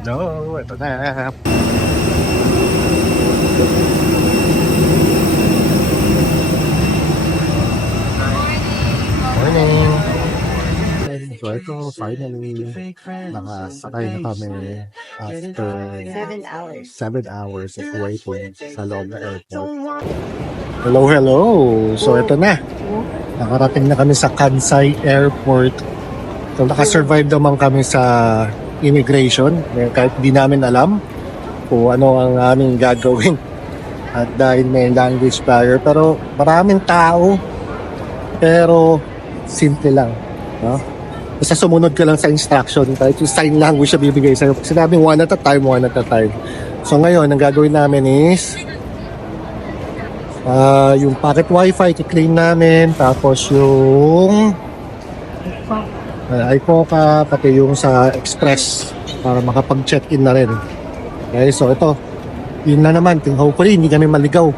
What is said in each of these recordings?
No, ito na. Morning. So ito, finally, nakasakay na kami after 7 hours. 7 hours of waiting sa loob na airport. Hello, hello. So ito na. Nakarating na kami sa Kansai Airport. So nakasurvive naman kami sa immigration. Kahit di namin alam kung ano ang aming gagawin. At dahil may language barrier. Pero maraming tao. Pero simple lang. No? Basta sumunod ka lang sa instruction. Kahit yung sign language na bibigay sa'yo. Sinabing one at a time, one at a time. So ngayon, ang gagawin namin is yung pocket wifi, i-claim namin. Tapos yung iPoca, pati yung sa Express para makapag-check-in na rin. Okay, so ito. Yun na naman. Hopefully, hindi kami maligaw.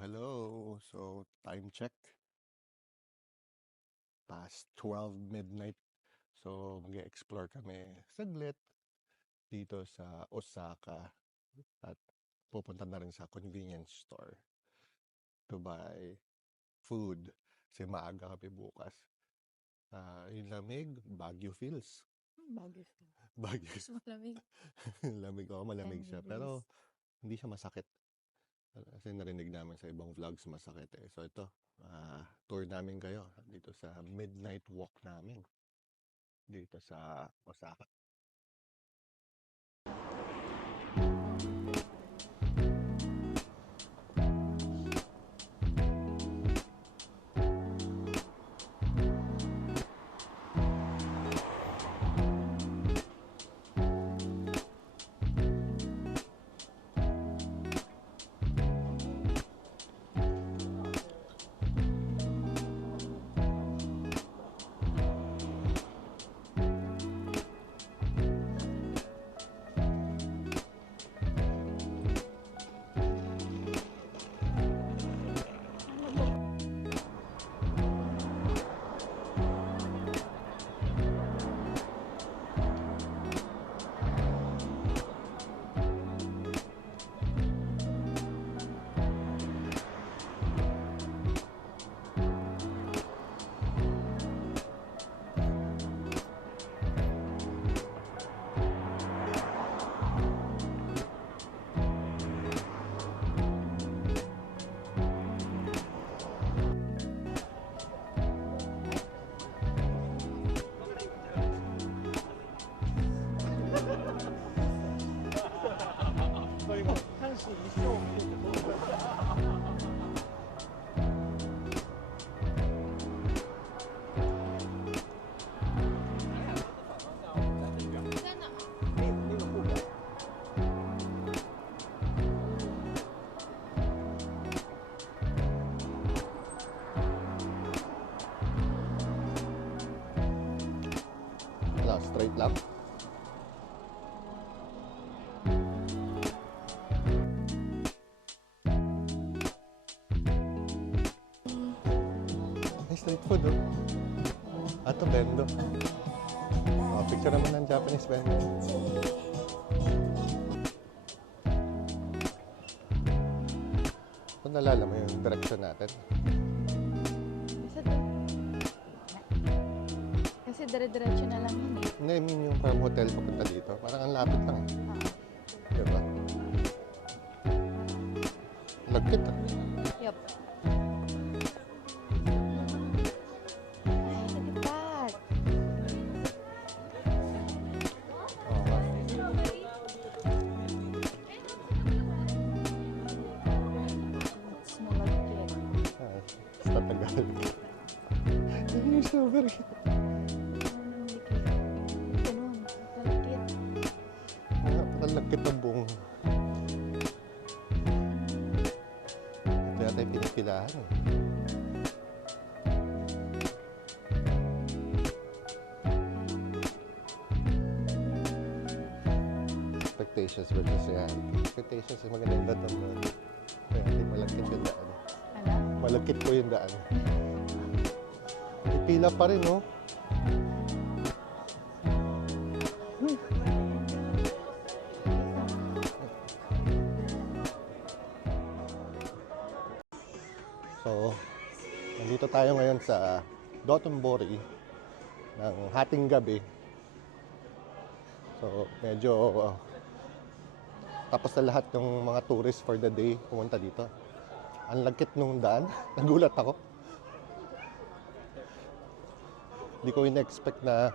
Hello. So, time check. Past 12 midnight. So, mag-explore kami saglit dito sa Osaka. At pupunta na rin sa convenience store to buy food. Kasi maaga kami bukas. Yung lamig, Baguio feels. Baguio. Baguio. Mas malamig. Lamig, malamig 10 siya. degrees. Pero, hindi siya masakit. Kasi narinig namin sa ibang vlogs masakit eh. So ito, tour namin kayo dito sa midnight walk namin dito sa Osaka. Straight lang. Ay, street food Ato bendo. Picture naman ng Japanese bendo. Kung nalala mo yung direction natin. Kasi dire-diretso na lang yun eh. Hindi, I mean yung from hotel papunta dito. Parang ang lapit lang eh. Diba? Lagkit Yup. Ay, nagipad. It's malagkit. Sa Tagalog. You're so very... Ganun, malagkit. Parang lagkit ang buong... Ito yata yung pinipilahan eh. Cretaceous versus yan. Cretaceous, maganda yung datom nun. Kaya hindi malagkit yung daan. Ano? Malagkit po yung daan. May pila pa rin, no? So, nandito tayo ngayon sa Dotonbori ng hating gabi. So, medyo tapos na lahat ng mga tourists for the day pumunta dito. Ang lagkit nung daan. Nagulat ako. Hindi ko in-expect na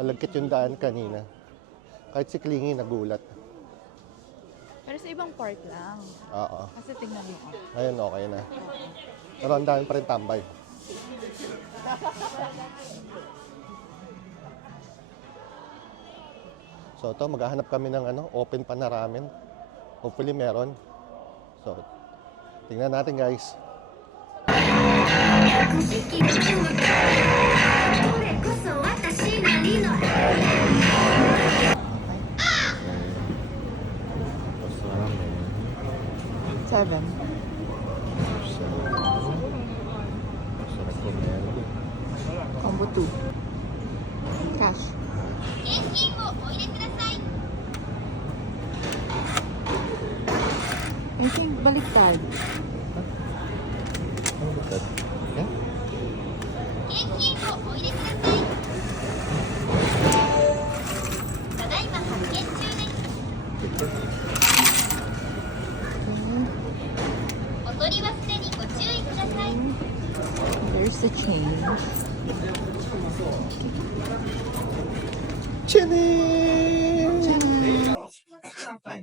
malagkit yung daan kanina. Kahit si Klingy nagulat. Pero sa ibang part lang. Oo. Kasi tingnan mo. Ngayon okay na. Pero ang dami pa rin tambay. So ito, maghahanap kami ng open pa na ramen. Hopefully meron. So, tingnan natin guys. Seven. Combo 2. Cash. I think baliktad. Ano ba ito? Okay? There's the change.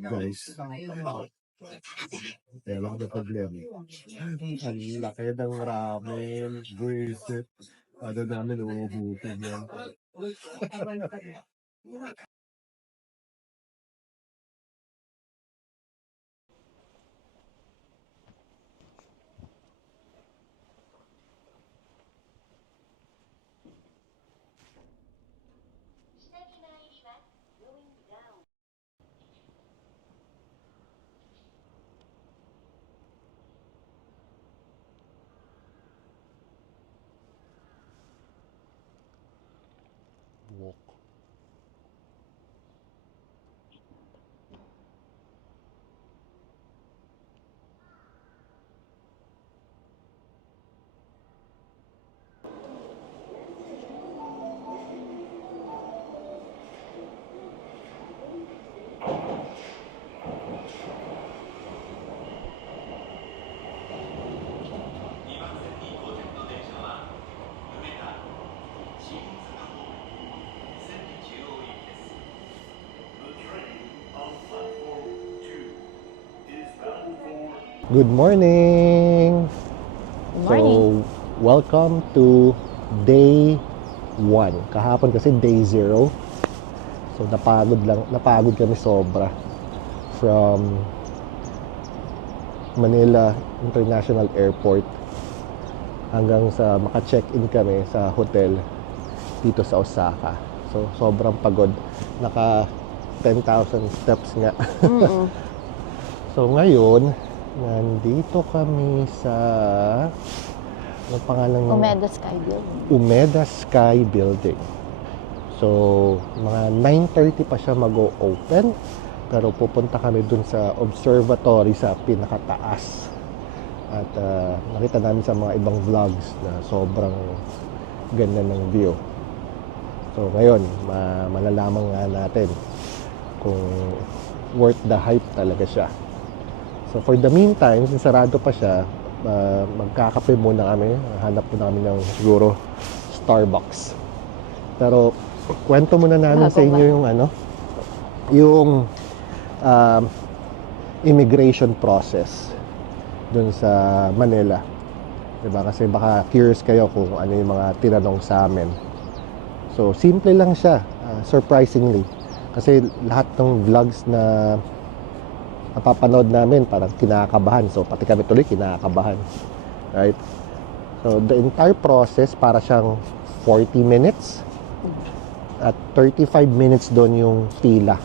Guys, kaya lang na problema. Ang laki ng ramen, buwisit. Ano namin, uubutin yan. Walk. Good morning! Good morning. So, welcome to day 1. Kahapon kasi day 0. So, napagod kami sobra. From Manila International Airport hanggang sa maka-check-in kami sa hotel dito sa Osaka. So, sobrang pagod. Naka 10,000 steps nga. So, ngayon, nandito kami sa ano pangalan ng Umeda Sky Building. Umeda Sky Building. So, mga 9:30 pa siya mag-o-open. Pero pupunta kami dun sa observatory sa pinakataas. At nakita namin sa mga ibang vlogs na sobrang ganda ng view. So, ngayon, malalaman nga natin kung worth the hype talaga siya. So for the meantime, since sarado pa siya, magkakape muna kami. Hanap muna kami ng siguro Starbucks. Pero kwento muna namin sa inyo yung yung immigration process dun sa Manila. Diba? Kasi baka curious kayo kung ano yung mga tinanong sa amin. So simple lang siya, surprisingly. Kasi lahat ng vlogs na napapanood namin parang kinakabahan. So pati kami tuloy kinakabahan. Right? So the entire process para siyang 40 minutes. at 35 minutes doon yung pila.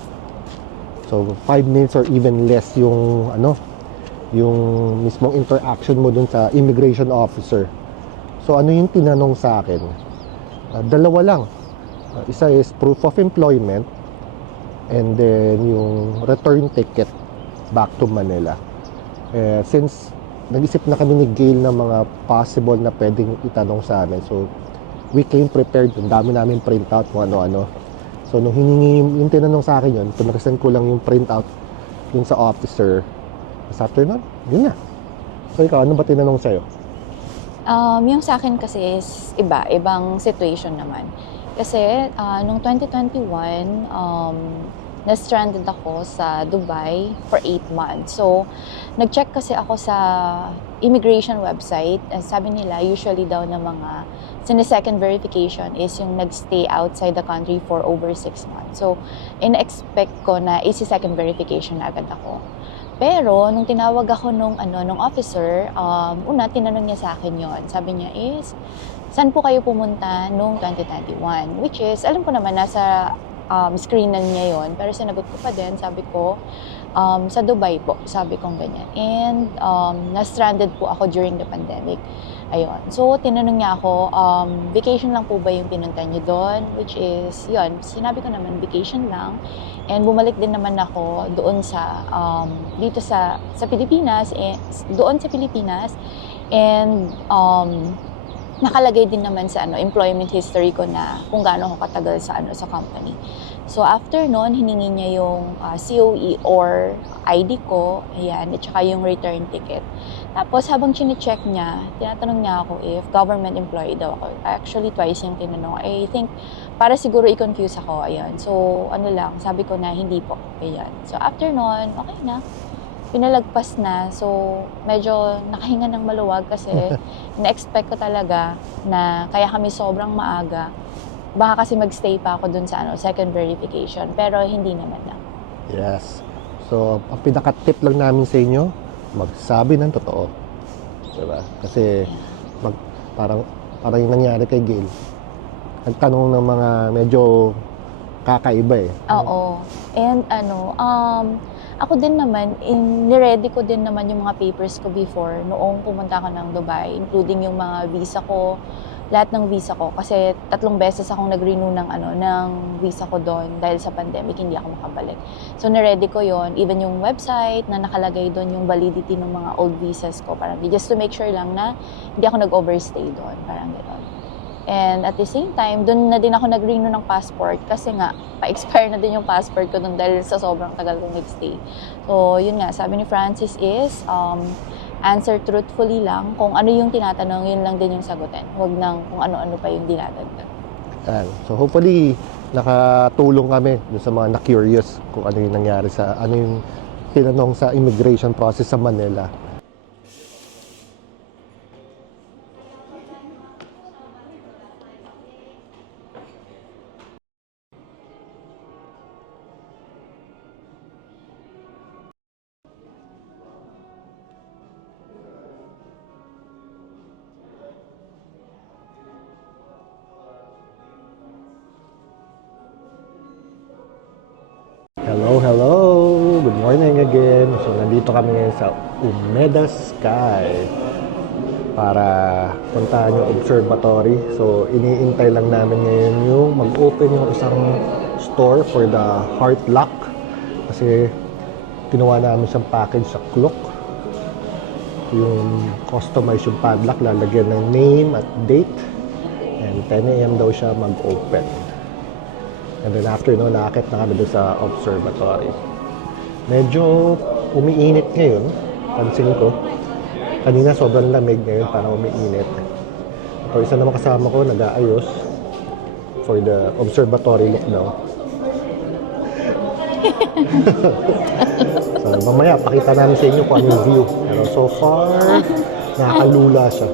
So 5 minutes or even less yung yung mismong interaction mo doon sa immigration officer. So ano yung tinanong sa akin? Dalawa lang. Isa is proof of employment and then yung return ticket back to Manila. Since nag-isip na kami ni Gail ng mga possible na pwedeng itanong sa amin, so we came prepared. Ang dami namin printout kung ano-ano. So nung hiningi yung tinanong sa akin yun, pinresent ko lang yung printout dun sa officer. This afternoon, yun na. So ikaw, ano ba tinanong sa'yo? Yung sa akin kasi is ibang situation naman. Kasi nung 2021, na-stranded ako sa Dubai for 8 months. So, nag-check kasi ako sa immigration website. Sabi nila, usually daw na mga second verification is yung nag-stay outside the country for over 6 months. So, in-expect ko na second verification na agad ako. Pero, nung tinawag ako nung officer, una, tinanong niya sa akin yon. Sabi niya is, saan po kayo pumunta nung 2021? Which is, alam ko naman, nasa screenan niya yon. Pero sinagot ko pa din, sabi ko, sa Dubai po, sabi kong ganyan. And na-stranded po ako during the pandemic. Ayun. So, tinanong niya ako, vacation lang po ba yung pinunta niyo doon? Which is, yun, sinabi ko naman, vacation lang. And bumalik din naman ako doon sa, dito sa Pilipinas, doon sa Pilipinas. And, nakalagay din naman sa employment history ko na kung gaano ako katagal sa company. So after noon, hiningi niya yung COE or ID ko, ayan, at saka yung return ticket. Tapos habang chine-check niya, tinatanong niya ako if government employee daw ako. Actually, twice yung tinanong. I think, para siguro i-confuse ako, ayan. So, sabi ko na hindi po, ayan. So after noon, okay na. Pinalagpas na. So, medyo nakahinga ng maluwag kasi na-expect ko talaga na kaya kami sobrang maaga. Baka kasi magstay pa ako dun sa second verification. Pero hindi naman na. Yes. So, ang pinaka-tip lang namin sa inyo, magsabi ng totoo. Diba? Kasi, parang yung nangyari kay Gail. Nagtanong ng mga medyo kakaiba eh. Oo. And ako din naman, niready ko din naman yung mga papers ko before noong pumunta ako ng Dubai, including yung mga visa ko, lahat ng visa ko. Kasi 3 beses akong nag-renew ng visa ko doon dahil sa pandemic, hindi ako makabalik. So, niready ko yon, even yung website na nakalagay doon yung validity ng mga old visas ko. Parang just to make sure lang na hindi ako nag-overstay doon. Parang gano'n. And at the same time, doon na din ako nag-renew ng passport kasi nga, pa-expire na din yung passport ko doon dahil sa sobrang tagal kong nag-stay. So, yun nga, sabi ni Francis is, answer truthfully lang. Kung ano yung tinatanong, yun lang din yung sagutin. Huwag nang kung ano-ano pa yung dinadagdag. So, hopefully, nakatulong kami dun sa mga na-curious kung ano yung nangyari ano yung tinanong sa immigration process sa Manila. Hello! Good morning again. So, nandito kami ngayon sa Umeda Sky para puntahan yung observatory. So, iniintay lang namin ngayon yung mag-open yung isang store for the heart lock. Kasi, tinuwa namin siyang package sa Klook. Yung customize yung padlock, lalagyan ng name at date. And 10 a.m. daw siya mag-open. And then after noon, nakakit na kami doon sa observatory. Medyo umiinit ngayon, pansin ko. Kanina sobrang lamig, ngayon parang umiinit. So isa naman kasama ko, nag-aayos for the observatory look now. So mamaya, pakita namin sa inyo kung ano yung view. Pero so far, nakakalula siya.